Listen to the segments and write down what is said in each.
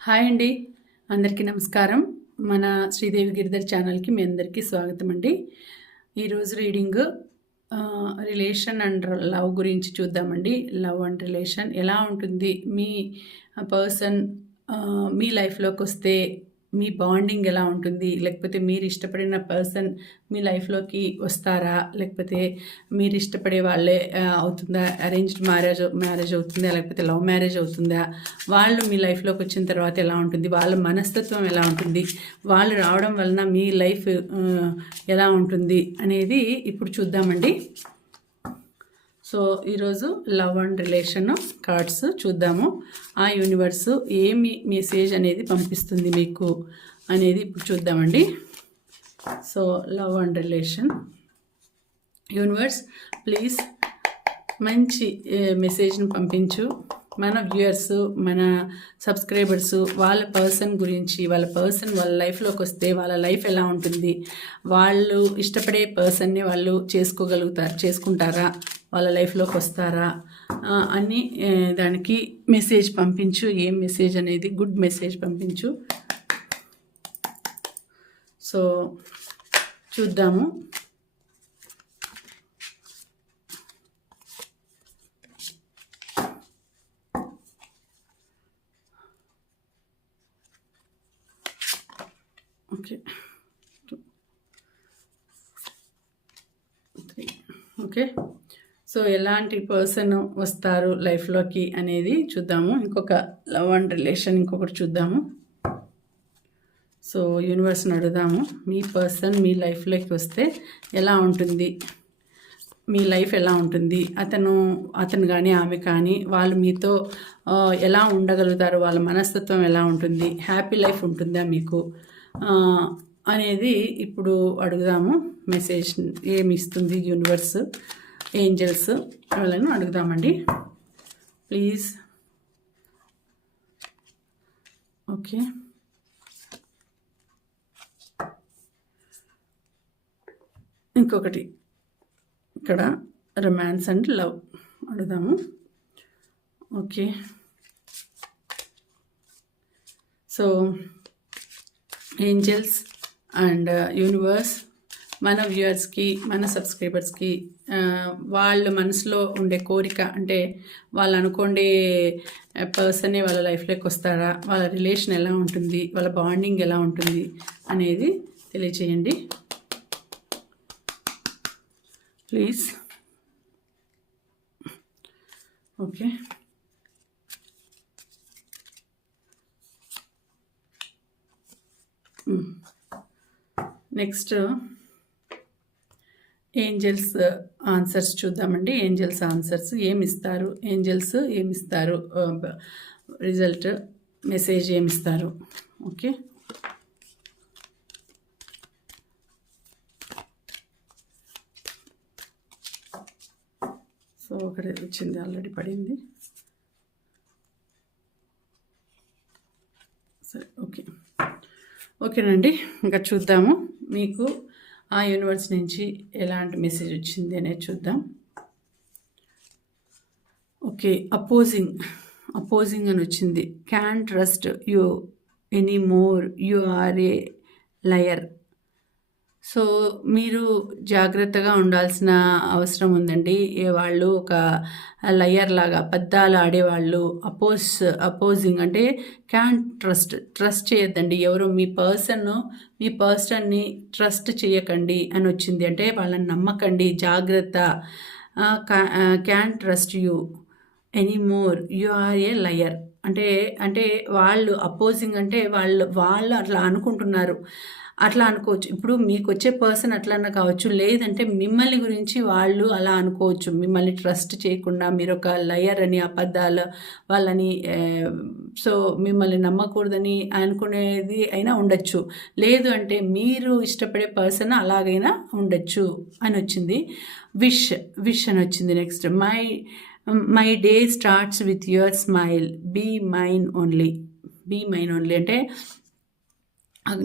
Hi అండి. అందరికీ నమస్కారం. మన శ్రీదేవి గిరిధర్ ఛానల్కి మీ అందరికీ స్వాగతం అండి. ఈరోజు రీడింగ్ రిలేషన్ అండ్ లవ్ గురించి చూద్దామండి. లవ్ అండ్ రిలేషన్ ఎలా ఉంటుంది? మీ పర్సన్ మీ లైఫ్లోకి వస్తే మీ బాండింగ్ ఎలా ఉంటుంది? లేకపోతే మీరు ఇష్టపడిన పర్సన్ మీ లైఫ్లోకి వస్తారా? లేకపోతే మీరు ఇష్టపడే వాళ్ళే అవుతుందా? అరేంజ్డ్ మ్యారేజ్ మ్యారేజ్ అవుతుందా? లేకపోతే లవ్ మ్యారేజ్ అవుతుందా? వాళ్ళు మీ లైఫ్లోకి వచ్చిన తర్వాత ఎలా ఉంటుంది? వాళ్ళ మనస్తత్వం ఎలా ఉంటుంది? వాళ్ళు రావడం వలన మీ లైఫ్ ఎలా ఉంటుంది? అనేది ఇప్పుడు చూద్దామండి. సో ఈరోజు లవ్ అండ్ రిలేషన్ కార్డ్స్ చూద్దాము. ఆ యూనివర్స్ ఏమి మెసేజ్ అనేది పంపిస్తుంది మీకు అనేది ఇప్పుడు చూద్దామండి. So love and relation universe please మంచి మెసేజ్ని పంపించు. మన వ్యూయర్స్ మన సబ్స్క్రైబర్స్ వాళ్ళ పర్సన్ గురించి వాళ్ళ పర్సన్ వాళ్ళ లైఫ్లోకి వస్తే వాళ్ళ లైఫ్ ఎలా ఉంటుంది? వాళ్ళు ఇష్టపడే పర్సన్ని వాళ్ళు చేసుకోగలుగుతారు చేసుకుంటారా? వాళ్ళ లైఫ్లోకి వస్తారా? అని దానికి మెసేజ్ పంపించు. ఏం మెసేజ్ అనేది? గుడ్ మెసేజ్ పంపించు. సో చూద్దాము. ఓకే. ఓకే. సో ఎలాంటి పర్సన్ వస్తారు లైఫ్లోకి అనేది చూద్దాము. ఇంకొక లవ్ అండ్ రిలేషన్ ఇంకొకటి చూద్దాము. సో యూనివర్స్ని అడుగుదాము. మీ పర్సన్ మీ లైఫ్లోకి వస్తే ఎలా ఉంటుంది? మీ లైఫ్ ఎలా ఉంటుంది? అతను అతను కానీ ఆమె కానీ వాళ్ళు మీతో ఎలా ఉండగలుగుతారు? వాళ్ళ మనస్తత్వం ఎలా ఉంటుంది? హ్యాపీ లైఫ్ ఉంటుందా మీకు? అనేది ఇప్పుడు అడుగుదాము. మెసేజ్ ఏమి ఇస్తుంది యూనివర్స్? ఏంజల్స్ వాళ్ళను అడుగుదామండి. ప్లీజ్. ఓకే. ఇంకొకటి. ఇక్కడ రొమాన్స్ అండ్ లవ్ అడుగుదాము. Okay. So angels and uh, universe మన వ్యూయర్స్కి మన సబ్స్క్రైబర్స్కి వాళ్ళ మనసులో ఉండే కోరిక అంటే వాళ్ళు అనుకోండే పర్సనే వాళ్ళ లైఫ్లోకి వస్తారా? వాళ్ళ రిలేషన్ ఎలా ఉంటుంది? వాళ్ళ బాండింగ్ ఎలా ఉంటుంది? అనేది తెలియచేయండి. Please. Okay. Next angels answers చూద్దామండి. ఏంజల్స్ ఆన్సర్స్ ఏమి ఇస్తారు ఏంజల్స్ ఏమి ఇస్తారు రిజల్ట్ మెసేజ్ ఏమి ఇస్తారు ఓకే. సో ఒకటి వచ్చింది ఆల్రెడీ పడింది. సరే ఓకే. ఓకేనండి ఇంకా చూద్దాము. మీకు ఆ యూనివర్స్ నుంచి ఎలాంటి మెసేజ్ వచ్చింది అనేది చూద్దాం. ఓకే అపోజింగ్ అపోజింగ్ అని వచ్చింది. Can trust you any more you are a liar so మీరు జాగ్రత్తగా ఉండాల్సిన అవసరం ఉందండి. వాళ్ళు ఒక లయర్ లాగా అబద్ధాలు ఆడేవాళ్ళు అపోజ్ అపోజింగ్ అంటే క్యాన్ ట్రస్ట్ ట్రస్ట్ చేయొద్దండి. ఎవరు మీ పర్సన్ మీ పర్సన్ని ట్రస్ట్ చేయకండి అని వచ్చింది. అంటే వాళ్ళని నమ్మకండి. జాగ్రత్త. Can trust you any more you are a liar అంటే అంటే వాళ్ళు అపోజింగ్ అంటే వాళ్ళు వాళ్ళు అట్లా అనుకుంటున్నారు. అట్లా అనుకోవచ్చు. ఇప్పుడు మీకు వచ్చే పర్సన్ అట్లన్నా కావచ్చు లేదంటే మిమ్మల్ని గురించి వాళ్ళు అలా అనుకోవచ్చు. మిమ్మల్ని ట్రస్ట్ చేయకుండా మీరు ఒక లయర్ అని అబద్ధాలు వాళ్ళని సో మిమ్మల్ని నమ్మకూడదని అనుకునేది అయినా ఉండొచ్చు. లేదు అంటే మీరు ఇష్టపడే పర్సన్ అలాగైనా ఉండొచ్చు అని వచ్చింది విష్ విష్ అని వచ్చింది next. My my day starts with your smile. Be mine only. Be mine only అంటే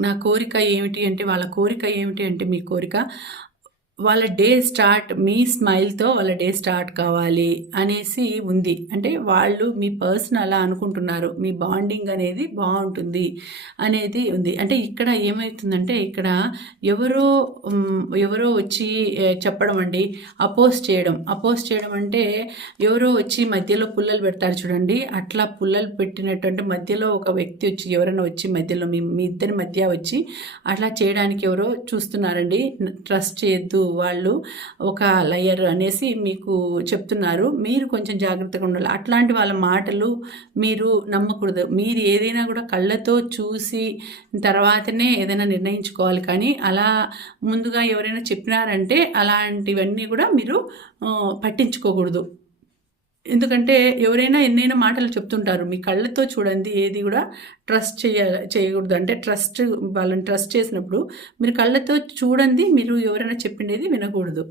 నా కోరిక ఏమిటి అంటే వాళ్ళ కోరిక ఏమిటి అంటే మీ కోరిక వాళ్ళ డే స్టార్ట్ మీ స్మైల్‌తో వాళ్ళ డే స్టార్ట్ కావాలి అనేసి ఉంది. అంటే వాళ్ళు మీ పర్సన్ అలా అనుకుంటున్నారు. మీ బాండింగ్ అనేది బాగుంటుంది అనేది ఉంది. అంటే ఇక్కడ ఏమవుతుందంటే ఇక్కడ ఎవరో ఎవరో వచ్చి చెప్పడం అండి. అపోజ్ చేయడం. అపోజ్ చేయడం అంటే ఎవరో వచ్చి మధ్యలో పుల్లలు పెడతారు చూడండి. అట్లా పుల్లలు పెట్టినటువంటి మధ్యలో ఒక వ్యక్తి వచ్చి ఎవరైనా వచ్చి మధ్యలో మీ మీ ఇద్దరి మధ్య వచ్చి అట్లా చేయడానికి ఎవరో చూస్తున్నారండి. ట్రస్ట్ చేయొద్దు. వాళ్ళు ఒక లయర్ అనేసి మీకు చెప్తున్నారు. మీరు కొంచెం జాగ్రత్తగా ఉండాలి. అట్లాంటి వాళ్ళ మాటలు మీరు నమ్మకూడదు. మీరు ఏదైనా కూడా కళ్ళతో చూసి తర్వాతనే ఏదైనా నిర్ణయించుకోవాలి. కానీ అలా ముందుగా ఎవరైనా చెప్పినారంటే అలాంటివన్నీ కూడా మీరు పట్టించుకోకూడదు. ఎందుకంటే ఎవరైనా ఎన్నైనా మాటలు చెప్తుంటారు. మీ కళ్ళతో చూడండి ఏది కూడా ట్రస్ట్ చేయ చేయకూడదు. అంటే ట్రస్ట్ వాళ్ళని ట్రస్ట్ చేసినప్పుడు మీరు కళ్ళతో చూడండి మీరు ఎవరైనా చెప్పిండేది వినకూడదు.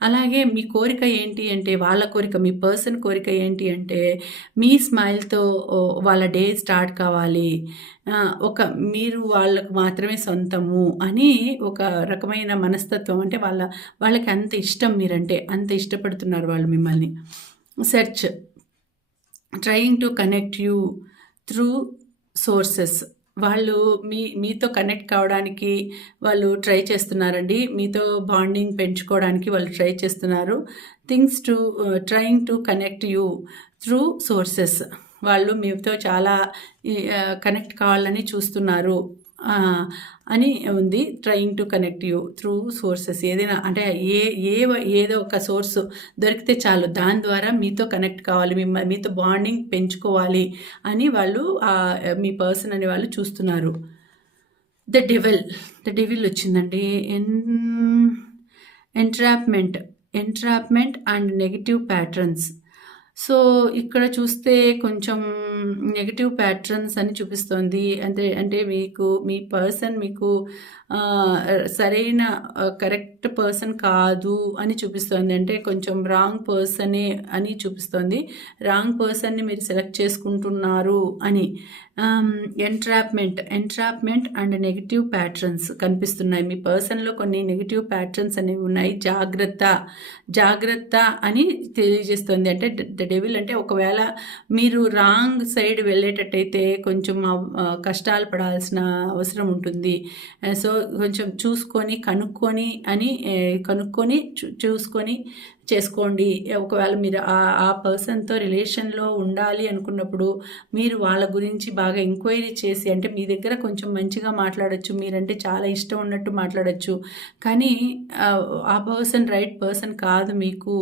అలాగే మీ కోరిక ఏంటి అంటే వాళ్ళ కోరిక మీ పర్సన్ కోరిక ఏంటి అంటే మీ స్మైల్‌తో వాళ్ళ డే స్టార్ట్ కావాలి. ఒక మీరు వాళ్ళకు మాత్రమే సొంతము అని ఒక రకమైన మనస్తత్వం అంటే వాళ్ళ వాళ్ళకి అంత ఇష్టం మీరంటే. అంత ఇష్టపడుతున్నారు వాళ్ళు మిమ్మల్ని. Search. Trying to connect you through sources. వాళ్ళు మీ మీతో కనెక్ట్ కావడానికి వాళ్ళు ట్రై చేస్తున్నారండి. మీతో బాండింగ్ పెంచుకోవడానికి వాళ్ళు ట్రై చేస్తున్నారు. Things to trying to connect you through sources. వాళ్ళు మీతో చాలా కనెక్ట్ కావాలని చూస్తున్నారు. అని ఉంది trying to connect you through sources ఏదైనా అంటే ఏ ఏ ఏదో ఒక సోర్స్ దొరికితే చాలు దాని ద్వారా మీతో కనెక్ట్ కావాలి మిమ్మ మీతో బాండింగ్ పెంచుకోవాలి అని వాళ్ళు మీ పర్సన్ అనే వాళ్ళు చూస్తున్నారు. ద డెవిల్ ద డెవిల్ వచ్చిందండి. An entrapment entrapment and negative patterns so ఇక్కడ చూస్తే కొంచెం నెగటివ్ ప్యాటర్న్స్ అని చూపిస్తోంది. అంటే అంటే మీకు మీ పర్సన్ మీకు సరైన కరెక్ట్ పర్సన్ కాదు అని చూపిస్తోంది. అంటే కొంచెం రాంగ్ పర్సనే అని చూపిస్తోంది. రాంగ్ పర్సన్ని మీరు సెలెక్ట్ చేసుకుంటున్నారు అని. Entrapment entrapment and negative patterns కనిపిస్తున్నాయి. మీ పర్సన్లో కొన్ని నెగిటివ్ ప్యాటర్న్స్ అనేవి ఉన్నాయి. జాగ్రత్త జాగ్రత్త అని తెలియజేస్తుంది. అంటే ద డెవిల్ అంటే ఒకవేళ మీరు రాంగ్ సైడ్ వెళ్ళేటట్టయితే కొంచెం కష్టాలు పడాల్సిన అవసరం ఉంటుంది. సో కొంచెం చూసుకొని కనుక్కొని అని కనుక్కొని చూ- చూసుకొని చేసుకోండి. ఒకవేళ మీరు ఆ ఆ పర్సన్తో రిలేషన్లో ఉండాలి అనుకున్నప్పుడు మీరు వాళ్ళ గురించి బాగా ఎంక్వైరీ చేసి అంటే మీ దగ్గర కొంచెం మంచిగా మాట్లాడొచ్చు మీరంటే చాలా ఇష్టం ఉన్నట్టు మాట్లాడచ్చు. కానీ ఆ, పర్సన్ రైట్ పర్సన్ కాదు మీకు.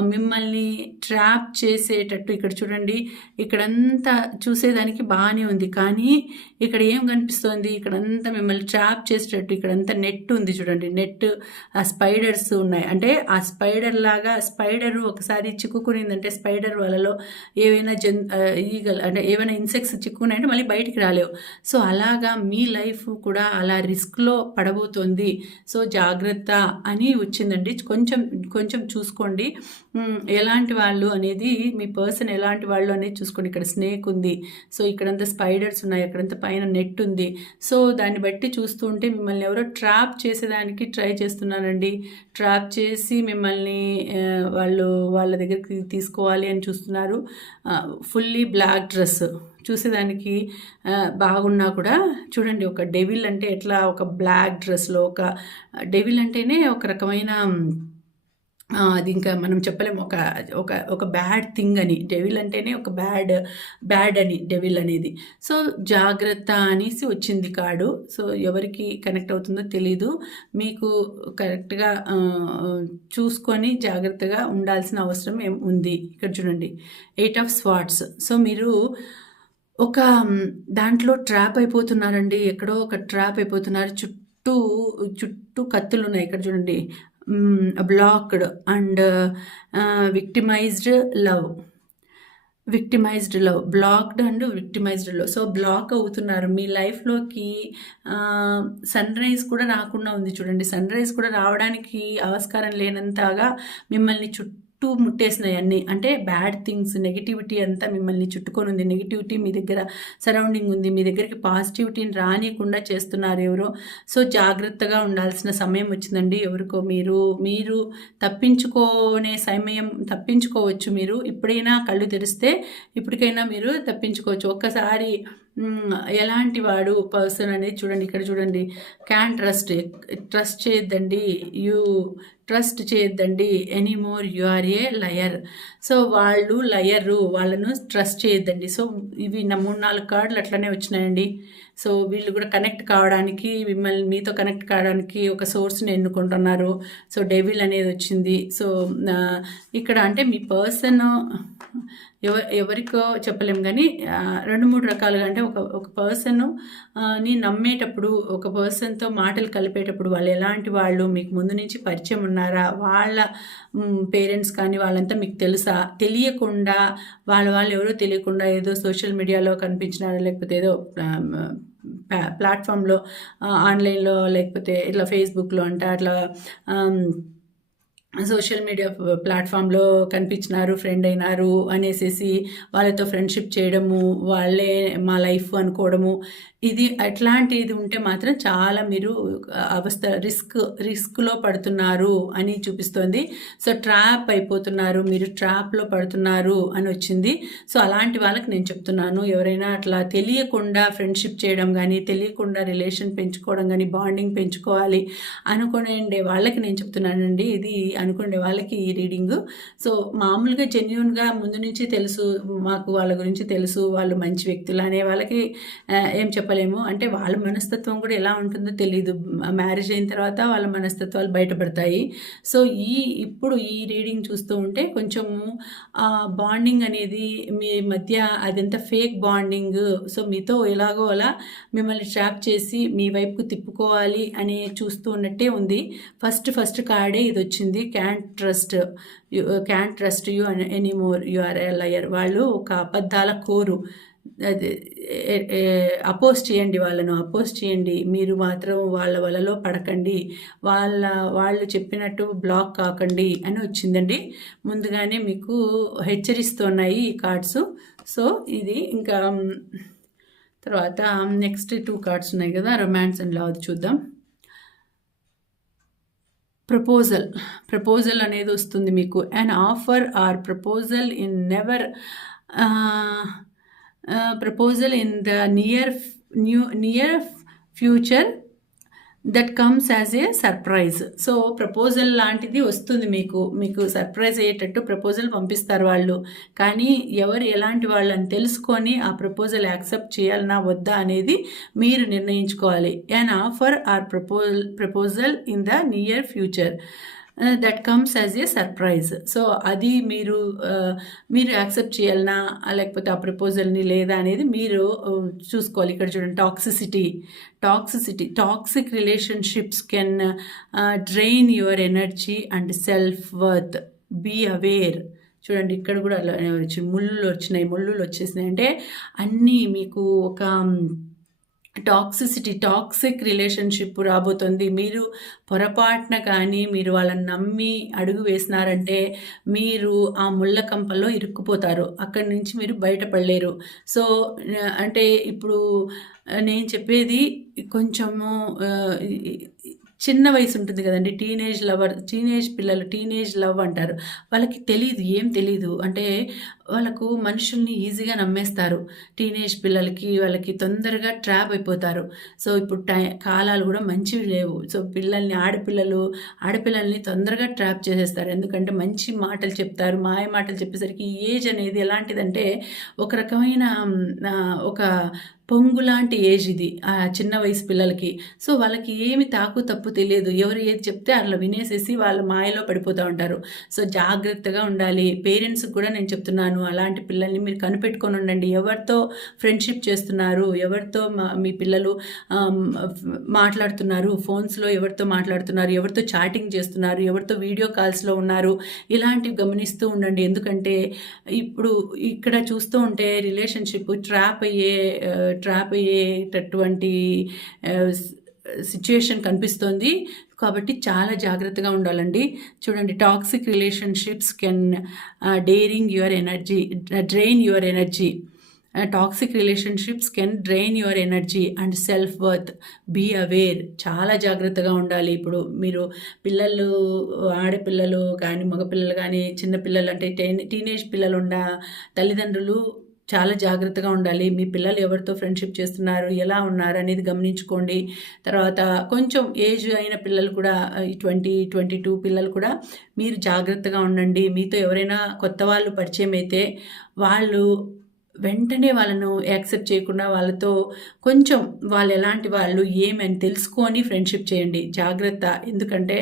మిమ్మల్ని ట్రాప్ చేసేటట్టు ఇక్కడ చూడండి ఇక్కడంతా చూసేదానికి బాగానే ఉంది. కానీ ఇక్కడ ఏం కనిపిస్తోంది? ఇక్కడంతా మిమ్మల్ని ట్రాప్ చేసేటట్టు ఇక్కడంతా నెట్ ఉంది చూడండి. నెట్ ఆ స్పైడర్స్ ఉన్నాయి. అంటే ఆ స్పైడర్ లాగా స్పైడరు ఒకసారి చిక్కుకునిందంటే స్పైడర్ వలలో ఏవైనా జన్ ఆ, ఈగలు అంటే ఏవైనా ఇన్సెక్ట్స్ చిక్కుకున్నాయంటే మళ్ళీ బయటికి రాలేవు. సో అలాగా మీ లైఫ్ కూడా అలా రిస్క్లో పడబోతోంది. సో జాగ్రత్త అని వచ్చిందండి. కొంచెం కొంచెం చూసుకోండి. ఎలాంటి వాళ్ళు అనేది మీ పర్సన్ ఎలాంటి వాళ్ళు అనేది చూసుకోండి. ఇక్కడ స్నేక్ ఉంది. సో ఇక్కడంతా స్పైడర్స్ ఉన్నాయి. అక్కడంతా పైన నెట్ ఉంది. సో దాన్ని బట్టి చూస్తూ ఉంటే మిమ్మల్ని ఎవరో ట్రాప్ చేసేదానికి ట్రై చేస్తున్నారండి. ట్రాప్ చేసి మిమ్మల్ని వాళ్ళు వాళ్ళ దగ్గరికి తీసుకోవాలి అని చూస్తున్నారు. ఫుల్లీ బ్లాక్ డ్రెస్ చూసేదానికి బాగున్నా కూడా చూడండి ఒక డెవిల్ అంటే ఎట్లా ఒక బ్లాక్ డ్రెస్లో ఒక డెవిల్ అంటేనే ఒక రకమైన అది ఇంకా మనం చెప్పలేము ఒక ఒక ఒక బ్యాడ్ థింగ్ అని. డెవిల్ అంటేనే ఒక బ్యాడ్ బ్యాడ్ అని డెవిల్ అనేది. సో జాగ్రత్త అనేసి వచ్చింది కాడు. సో ఎవరికి కనెక్ట్ అవుతుందో తెలీదు. మీకు కరెక్ట్గా చూసుకొని జాగ్రత్తగా ఉండాల్సిన అవసరం ఏం ఉంది? ఇక్కడ చూడండి. ఎయిట్ ఆఫ్ స్వాట్స్ సో మీరు ఒక దాంట్లో ట్రాప్ అయిపోతున్నారండి. ఎక్కడో ఒక ట్రాప్ అయిపోతున్నారు. చుట్టూ చుట్టూ కత్తులు ఉన్నాయి ఇక్కడ చూడండి. Blocked and victimized love victimized love blocked and victimized love so block అవుతున్నారు. మీ లైఫ్లోకి సన్ రైజ్ కూడా రాకుండా ఉంది. చూడండి సన్ రైజ్ కూడా రావడానికి ఆస్కారం లేనంతగా మిమ్మల్ని చుట్టూ చుట్టూ ముట్టేసినాయి అన్నీ. అంటే బ్యాడ్ థింగ్స్ నెగిటివిటీ అంతా మిమ్మల్ని చుట్టుకొని ఉంది. నెగిటివిటీ మీ దగ్గర సరౌండింగ్ ఉంది. మీ దగ్గరికి పాజిటివిటీని రానియకుండా చేస్తున్నారు ఎవరో. సో జాగ్రత్తగా ఉండాల్సిన సమయం వచ్చిందండి. ఎవరికో మీరు మీరు తప్పించుకోనే సమయం తప్పించుకోవచ్చు మీరు. ఇప్పుడైనా కళ్ళు తెరిస్తే ఇప్పటికైనా మీరు తప్పించుకోవచ్చు. ఒక్కసారి ఎలాంటి వాడు పర్సన్ అనేది చూడండి. ఇక్కడ చూడండి. క్యాన్ ట్రస్ట్ ట్రస్ట్ చేయొద్దండి. యూ ట్రస్ట్ చేయొద్దండి. Anymore you are a liar so వాళ్ళు లయరు. వాళ్ళను ట్రస్ట్ చేయొద్దండి. సో ఇవి నా మూడు నాలుగు కార్డులు అట్లనే వచ్చినాయండి. సో వీళ్ళు కూడా కనెక్ట్ కావడానికి మిమ్మల్ని మీతో కనెక్ట్ కావడానికి ఒక సోర్స్ని ఎన్నుకుంటున్నారు. సో డెవిల్ అనేది వచ్చింది. సో ఇక్కడ అంటే మీ పర్సన్ ఎవ ఎవరికో చెప్పలేం. కానీ రెండు మూడు రకాలుగా అంటే ఒక ఒక పర్సన్ని నమ్మేటప్పుడు ఒక పర్సన్తో మాటలు కలిపేటప్పుడు వాళ్ళు ఎలాంటి వాళ్ళు మీకు ముందు నుంచి పరిచయం ఉన్నారా వాళ్ళ పేరెంట్స్ కానీ వాళ్ళంతా మీకు తెలుసా? తెలియకుండా వాళ్ళ వాళ్ళు ఎవరో తెలియకుండా ఏదో సోషల్ మీడియాలో కనిపించినారా లేకపోతే ఏదో ప్లాట్ఫామ్లో ఆన్లైన్లో లేకపోతే ఇట్లా ఫేస్బుక్లో అంటే అట్లా సోషల్ మీడియా ప్లాట్ఫామ్లో కనిపించినారు ఫ్రెండ్ అయినారు అనేసి వాళ్ళతో ఫ్రెండ్షిప్ చేయడము వాళ్ళే మా లైఫ్ అనుకోవడము. ఇది అట్లాంటిది ఉంటే మాత్రం చాలా మీరు అవస్థ రిస్క్ రిస్క్లో పడుతున్నారు అని చూపిస్తోంది. సో ట్రాప్ అయిపోతున్నారు మీరు ట్రాప్లో పడుతున్నారు అని వచ్చింది. సో అలాంటి వాళ్ళకి నేను చెప్తున్నాను ఎవరైనా అట్లా తెలియకుండా ఫ్రెండ్షిప్ చేయడం కానీ తెలియకుండా రిలేషన్ పెంచుకోవడం కానీ బాండింగ్ పెంచుకోవాలి అనుకునే వాళ్ళకి నేను చెప్తున్నానండి. ఇది అనుకునే వాళ్ళకి ఈ రీడింగ్. సో మామూలుగా జెన్యున్గా ముందు నుంచి తెలుసు మాకు వాళ్ళ గురించి తెలుసు వాళ్ళు మంచి వ్యక్తులు అనే వాళ్ళకి ఏం చెప్పలేము. అంటే వాళ్ళ మనస్తత్వం కూడా ఎలా ఉంటుందో తెలియదు మ్యారేజ్ అయిన తర్వాత వాళ్ళ మనస్తత్వాలు బయటపడతాయి. సో ఈ ఇప్పుడు ఈ రీడింగ్ చూస్తూ ఉంటే కొంచెము బాండింగ్ అనేది మీ మధ్య అదంతా ఫేక్ బాండింగ్. సో మీతో ఎలాగో అలా మిమ్మల్ని ట్రాప్ చేసి మీ వైపుకు తిప్పుకోవాలి అని చూస్తూ ఉన్నట్టే ఉంది. ఫస్ట్ ఫస్ట్ కార్డే ఇది వచ్చింది. Can trust you can trust you anymore you are a liar వాళ్ళు ఒక అబద్ధాల కోరు. అపోజ్ చేయండి వాళ్ళను అపోజ్ చేయండి. మీరు మాత్రం వాళ్ళ వలలో పడకండి. వాళ్ళ వాళ్ళు చెప్పినట్టు బ్లాక్ కాకండి అని వచ్చిందండి. ముందుగానే మీకు హెచ్చరిస్తున్నాయి ఈ కార్డ్స్. సో ఇది ఇంకా తర్వాత నెక్స్ట్ టూ కార్డ్స్ ఉన్నాయి కదా రొమాన్స్ అండ్ లవ్ చూద్దాం. ప్రపోజల్ ప్రపోజల్ అనేది వస్తుంది మీకు. And offer or proposal in never proposal in the near new near future that comes as a surprise so proposal లాంటిది వస్తుంది మీకు. మీకు సర్ప్రైజ్ అయ్యేటట్టు ప్రపోజల్ పంపిస్తారు వాళ్ళు. కానీ ఎవరు ఎలాంటి వాళ్ళని తెలుసుకొని ఆ ప్రపోజల్ యాక్సెప్ట్ చేయాలన్నా వద్దా అనేది మీరు నిర్ణయించుకోవాలి. An offer or proposal proposal in the near future that comes as a surprise so అది మీరు uh, మీరు యాక్సెప్ట్ చేయాలనా లేకపోతే ఆ ప్రపోజల్ని లేదా అనేది మీరు uh, చూసుకోవాలి. ఇక్కడ చూడండి toxicity toxicity toxic relationships can drain your energy and self worth be aware చూడండి ఇక్కడ కూడా అలా వచ్చి ముళ్ళు వచ్చినాయి. ముళ్ళు వచ్చేసినాయి అంటే అన్నీ మీకు ఒక టాక్సిసిటీ టాక్సిక్ రిలేషన్షిప్ రాబోతుంది. మీరు పొరపాటున కానీ మీరు వాళ్ళని నమ్మి అడుగు వేసినారంటే మీరు ఆ ముళ్ళ కంపల్లో ఇరుక్కుపోతారు. అక్కడి నుంచి మీరు బయటపడలేరు. సో అంటే ఇప్పుడు నేను చెప్పేది కొంచెము చిన్న వయసు ఉంటుంది కదండి. టీనేజ్ లవర్ టీనేజ్ పిల్లలు టీనేజ్ లవ్ అంటారు. వాళ్ళకి తెలియదు ఏం తెలియదు అంటే వాళ్ళకు మనుషుల్ని ఈజీగా నమ్మేస్తారు. టీనేజ్ పిల్లలకి వాళ్ళకి తొందరగా ట్రాప్ అయిపోతారు. సో ఇప్పుడు టై కాలాలు కూడా మంచివి లేవు. సో పిల్లల్ని ఆడపిల్లలు ఆడపిల్లల్ని తొందరగా ట్రాప్ చేసేస్తారు. ఎందుకంటే మంచి మాటలు చెప్తారు. మాయ మాటలు చెప్పేసరికి ఏజ్ అనేది ఎలాంటిదంటే ఒక రకమైన ఒక పొంగు లాంటి ఏజ్ ఇది ఆ చిన్న వయసు పిల్లలకి. సో వాళ్ళకి ఏమి తాకు తప్పు తెలియదు. ఎవరు ఏది చెప్తే అట్లా వినేసేసి వాళ్ళ మాయలో పడిపోతూ ఉంటారు. సో జాగ్రత్తగా ఉండాలి. పేరెంట్స్కి కూడా నేను చెప్తున్నాను. చెప్తాను అలాంటి పిల్లల్ని మీరు కనిపెట్టుకొని ఉండండి. ఎవరితో ఫ్రెండ్షిప్ చేస్తున్నారు ఎవరితో మీ పిల్లలు మాట్లాడుతున్నారు ఫోన్స్లో ఎవరితో మాట్లాడుతున్నారు ఎవరితో చాటింగ్ చేస్తున్నారు ఎవరితో వీడియో కాల్స్లో ఉన్నారు ఇలాంటివి గమనిస్తూ ఉండండి. ఎందుకంటే ఇప్పుడు ఇక్కడ చూస్తూ ఉంటే రిలేషన్షిప్ ట్రాప్ అయ్యే ట్రాప్ అయ్యేటటువంటి సిచ్యుయేషన్ కనిపిస్తోంది. కాబట్టి చాలా జాగ్రత్తగా ఉండాలండి. చూడండి toxic relationships can daring your energy drain your energy toxic relationships can drain your energy and self worth be aware చాలా జాగ్రత్తగా ఉండాలి. ఇప్పుడు మీరు పిల్లలు ఆడపిల్లలు కానీ మగపిల్లలు కానీ చిన్నపిల్లలు అంటే టీనేజ్ పిల్లలు ఉన్న తల్లిదండ్రులు చాలా జాగ్రత్తగా ఉండాలి. మీ పిల్లలు ఎవరితో ఫ్రెండ్షిప్ చేస్తున్నారు? ఎలా ఉన్నారు? అనేది గమనించుకోండి. తర్వాత కొంచెం ఏజ్ అయిన పిల్లలు కూడా ట్వంటీ ట్వంటీ టూ పిల్లలు కూడా మీరు జాగ్రత్తగా ఉండండి. మీతో ఎవరైనా కొత్త వాళ్ళు పరిచయం అయితే వాళ్ళు వెంటనే వాళ్ళను యాక్సెప్ట్ చేయకుండా వాళ్ళతో కొంచెం వాళ్ళు ఎలాంటి వాళ్ళు ఏమని తెలుసుకొని ఫ్రెండ్షిప్ చేయండి. జాగ్రత్త. ఎందుకంటే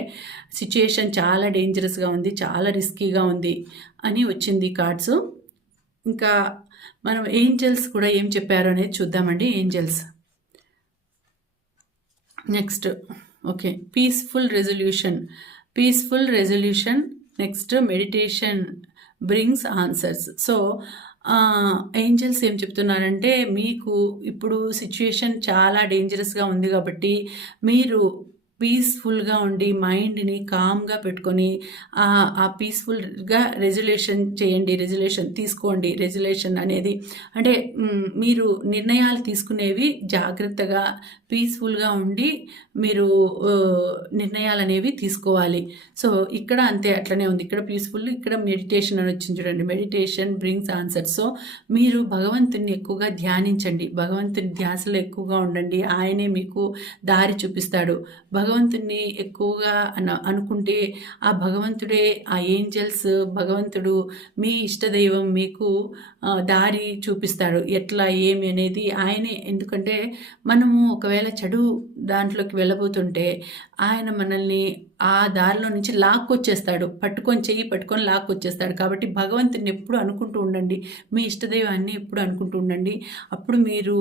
సిచ్యుయేషన్ చాలా డేంజరస్గా ఉంది చాలా రిస్కీగా ఉంది అని వచ్చింది కార్డ్స్. ఇంకా మనం ఏంజల్స్ కూడా ఏం చెప్పారు అనేది చూద్దామండి angels. Next okay peaceful resolution. Peaceful resolution next meditation brings answers. So angels ఏం చెప్తున్నారంటే మీకు ఇప్పుడు సిచ్యుయేషన్ చాలా డేంజరస్గా ఉంది కాబట్టి మీరు పీస్ఫుల్గా ఉండి మైండ్ని కామ్గా పెట్టుకొని ఆ పీస్ఫుల్గా రెజల్యూషన్ చేయండి రెజల్యూషన్ తీసుకోండి రెజల్యూషన్ అనేది అంటే మీరు నిర్ణయాలు తీసుకునేవి జాగ్రత్తగా పీస్ఫుల్గా ఉండి మీరు నిర్ణయాలు అనేవి తీసుకోవాలి. సో ఇక్కడ అంతే అట్లనే ఉంది. ఇక్కడ పీస్ఫుల్ ఇక్కడ మెడిటేషన్ అని వచ్చింది చూడండి. మెడిటేషన్ బ్రింగ్స్ ఆన్సర్ సో మీరు భగవంతుని ఎక్కువగా ధ్యానించండి. భగవంతుని ధ్యాసలో ఎక్కువగా ఉండండి. ఆయనే మీకు దారి చూపిస్తాడు. భగవంతుణ్ణి ఎక్కువగా అన అనుకుంటే ఆ భగవంతుడే ఆ ఏంజల్స్ భగవంతుడు మీ ఇష్టదైవం మీకు దారి చూపిస్తాడు. ఎట్లా ఏమి అనేది ఆయనే. ఎందుకంటే మనము ఒకవేళ చెడు దాంట్లోకి వెళ్ళబోతుంటే ఆయన మనల్ని ఆ దారిలో నుంచి లాక్కొచ్చేస్తాడు. పట్టుకొని చెయ్యి పట్టుకొని లాక్కొచ్చేస్తాడు. కాబట్టి భగవంతుని ఎప్పుడు అనుకుంటూ ఉండండి. మీ ఇష్టదైవాన్ని ఎప్పుడు అనుకుంటూ ఉండండి. అప్పుడు మీరు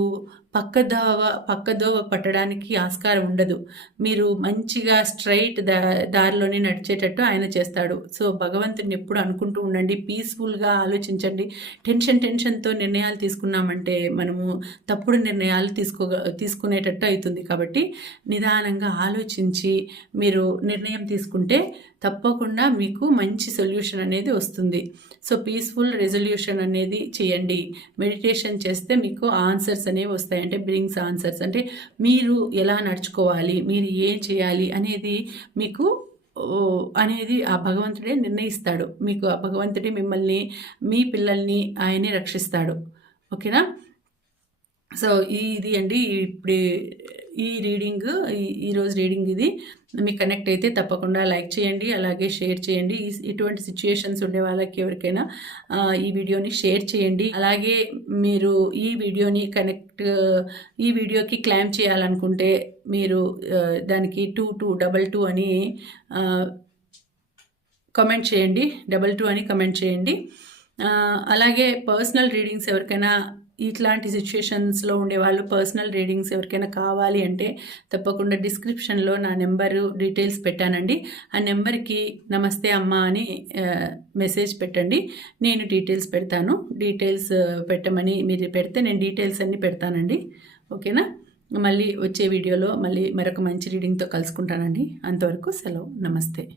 పక్కదోవ పక్కదోవ పట్టడానికి ఆస్కారం ఉండదు. మీరు మంచిగా స్ట్రైట్ దా దారిలోనే నడిచేటట్టు ఆయన చేస్తాడు. సో భగవంతుని ఎప్పుడు అనుకుంటూ ఉండండి. పీస్ఫుల్గా ఆలోచించండి. టెన్షన్ టెన్షన్తో నిర్ణయాలు తీసుకున్నామంటే మనము తప్పుడు నిర్ణయాలు తీసుకో తీసుకునేటట్టు అవుతుంది. కాబట్టి నిదానంగా ఆలోచించి మీరు నిర్ణయం తీసుకుంటే తప్పకుండా మీకు మంచి సొల్యూషన్ అనేది వస్తుంది. సో పీస్ఫుల్ రెజల్యూషన్ అనేది చేయండి. మెడిటేషన్ చేస్తే మీకు ఆన్సర్స్ అనేవి వస్తాయి. అంటే బ్రింగ్స్ ఆన్సర్స్ అంటే మీరు ఎలా నడుచుకోవాలి మీరు ఏం చేయాలి అనేది మీకు అనేది ఆ భగవంతుడే నిర్ణయిస్తాడు. మీకు ఆ భగవంతుడే మిమ్మల్ని మీ పిల్లల్ని ఆయనే రక్షిస్తాడు. ఓకేనా? సో ఇది అండి. ఇప్పుడు ఈ రీడింగ్ ఈరోజు రీడింగ్ ఇది. మీకు కనెక్ట్ అయితే తప్పకుండా లైక్ చేయండి అలాగే షేర్ చేయండి. ఇటువంటి సిచ్యుయేషన్స్ ఉండే వాళ్ళకి ఎవరికైనా ఈ వీడియోని షేర్ చేయండి. అలాగే మీరు ఈ వీడియోని కనెక్ట్ ఈ వీడియోకి క్లైమ్ చేయాలనుకుంటే మీరు దానికి టూ టూ డబల్ టూ అని కమెంట్ చేయండి. డబల్ టూ అని కమెంట్ చేయండి. అలాగే పర్సనల్ రీడింగ్స్ ఎవరికైనా ఇట్లాంటి సిచ్యుయేషన్స్లో ఉండే వాళ్ళు పర్సనల్ రీడింగ్స్ ఎవరికైనా కావాలి అంటే తప్పకుండా డిస్క్రిప్షన్లో నా నెంబరు డీటెయిల్స్ పెట్టానండి. ఆ నెంబర్కి నమస్తే అమ్మ అని మెసేజ్ పెట్టండి. నేను డీటెయిల్స్ పెడతాను. డీటెయిల్స్ పెట్టమని మీరు పెడితే నేను డీటెయిల్స్ అన్నీ పెడతానండి. ఓకేనా? మళ్ళీ వచ్చే వీడియోలో మళ్ళీ మరొక మంచి రీడింగ్తో కలుసుకుంటానండి. అంతవరకు సెలవు. నమస్తే.